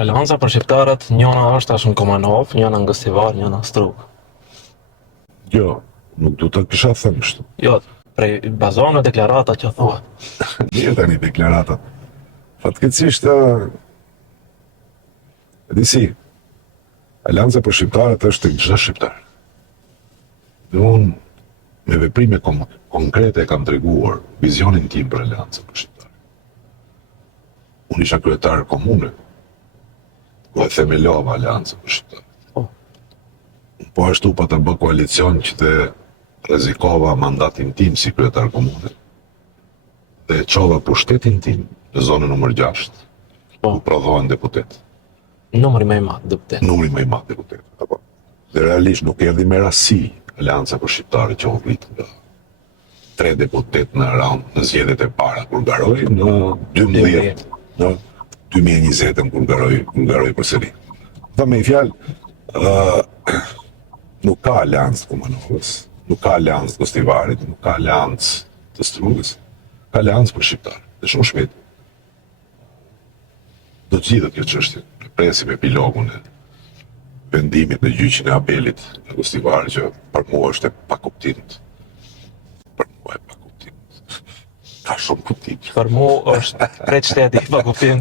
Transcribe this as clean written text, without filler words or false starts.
Aleanca për shqiptarët, njëna është ashtë në Komanov, njëna në Gëstivar, njëna në Strug. Jo, nuk du të kisha thënë kështu. Jo, prej bazohen në deklarata që thua. Mirë tani deklaratat. Fatkeqësisht, e di si, Aleanca për shqiptarët është të çdo shqiptar. Dhe unë me veprime konkrete kam treguar vizionin tim për Aleancën për shqiptarët. Unë isha kryetar komune, ku e themelova Aleancën për shqiptarët. Po ashtu pa të bë koalicion që të rrezikova mandatin tim si kryetar komune dhe e çova pushtetin tim në zonën numër 6, ku prodhohen deputet. Numri më i madh deputet. Numri më i madh deputet. Apo. Dhe realisht nuk erdhi me rasi Aleanca për shqiptarët që u vrit nga 3 deputet në zgjedhjet e para kur garoi në 12, në 2020 kur garoi përsëri. Dhe me fjalë, nuk ka Aleancë të Kumanovës, nuk ka Aleancë të Gostivarit, nuk ka Aleancë të Strugës, ka Aleancë për shqiptarë. Dhe shumë shpejt do të zgjidhet kjo çështje. Presim epilogun e vendimit në gjyqin e apelit në Gostivar që për mua është e pakuptimit. Për mua e pakuptimit. Ka shumë kuptim. Për mu është prej shteti pa kuptim.